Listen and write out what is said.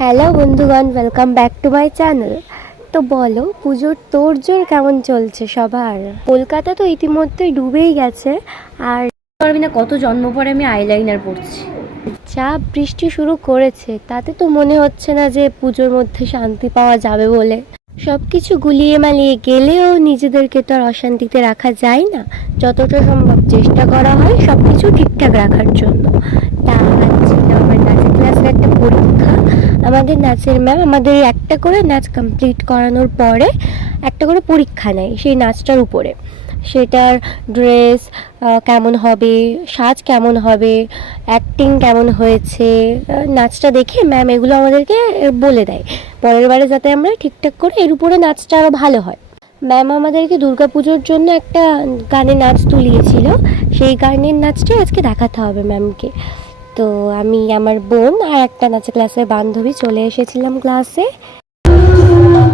Hello বন্ধুগণ, welcome back to my channel. তো বলো, পুজোর তোড়জোড় কেমন চলছে সবার? কলকাতা তো ইতিমধ্যে ডুবেই গেছে। আর পারবি না, কত জন্ম পরে আমি আইলাইনার পরছি। যা বৃষ্টি শুরু করেছে তাতে তো মনে হচ্ছে না যে পুজোর মধ্যে শান্তি পাওয়া যাবে বলে। সব কিছু গুলিয়ে মালিয়ে গেলেও নিজেদেরকে তো আর অশান্তিতে রাখা যায় না। যতটা সম্ভব চেষ্টা করা হয় সব কিছু ঠিকঠাক রাখার জন্য। তা ছিল আমার নাচের ক্লাসের একটা পরীক্ষা। আমাদের নাচের ম্যাম আমাদের একটা করে নাচ কমপ্লিট করানোর পরে একটা করে পরীক্ষা নেয় সেই নাচটার উপরে। সেটার ড্রেস কেমন হবে, সাজ কেমন হবে, অ্যাক্টিং কেমন হয়েছে, নাচটা দেখে ম্যাম এগুলো আমাদেরকে বলে দেয় পরের বারে যাতে আমরা ঠিকঠাক করে এর উপরে নাচটা আরও ভালো হয়। ম্যাম আমাদেরকে দুর্গাপুজোর জন্য একটা গানে নাচ তুলিয়েছিল, সেই গানের নাচটাই আজকে দেখাতে হবে ম্যামকে। তো আমি, আমার বোন আর একটা নাচের ক্লাসের বান্ধবী চলে এসেছিলাম ক্লাসে।